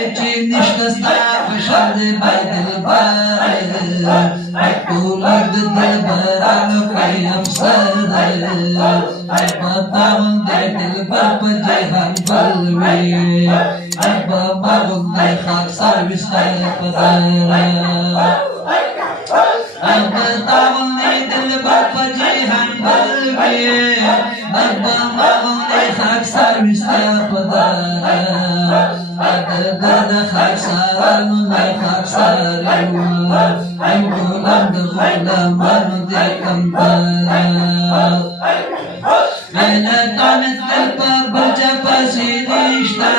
نشتستا فشد بيت البار ولد البران في أفسد بطاون بيت البار بجيها البلوي بابا بغضي خاك سرويس خير بطار بطاون بيت البار بجيها البلوي بابا بغضي خاك سرويس خير بطار Adada khasarun la khasarun Ayulam dhulaman dikampara Menatan talpa bajapa sinishta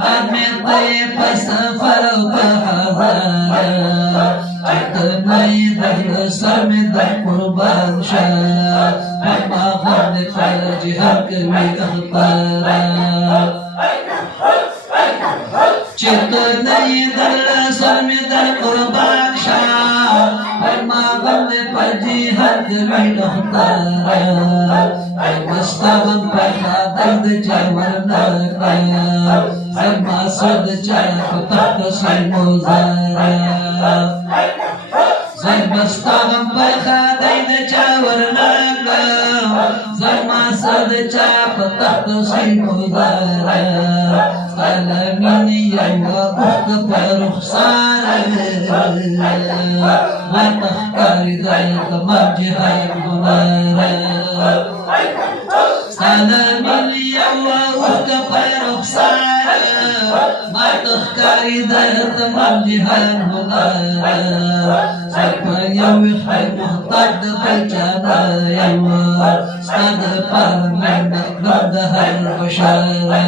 Badme taypa safar bahadara Chitnai dahil samida qurban shah Amma khamne kharji hakmi akhbara Chitnai dal samida qurban shah Amma khamne kharji hakmi akhbara Mustavan pakhadad jawarna Sama sad chah tahta salmuzara Mustavan pakhadad jawarna Sama sad chah tahta salmuzara Salamini ya ukhta rukhsara Ma takhkari dayat marjiha yamdunara سلام اليوم وكفر خسارة ما تختاري ذات مرجها الهدى سلفا يوم خير مختار بالجنة يوم استغفر من ردها البشارة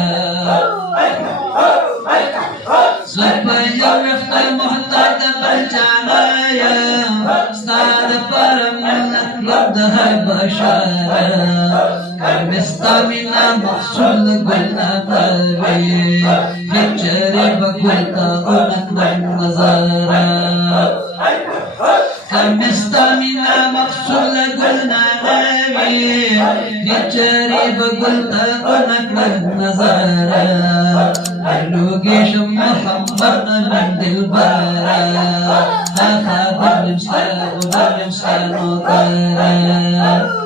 سلفا يوم خير مختار بالجنة يوم استغفر من ردها البشارة كمستمنا مخصول قلنا قلبي هجري بقلتا قلنا النظارة كمستمنا مخصول قلنا قلبي هجري بقلتا قلنا النظارة اللوقيش محمد من دلبارة أخاف الإمسان وبالإمسان وطارة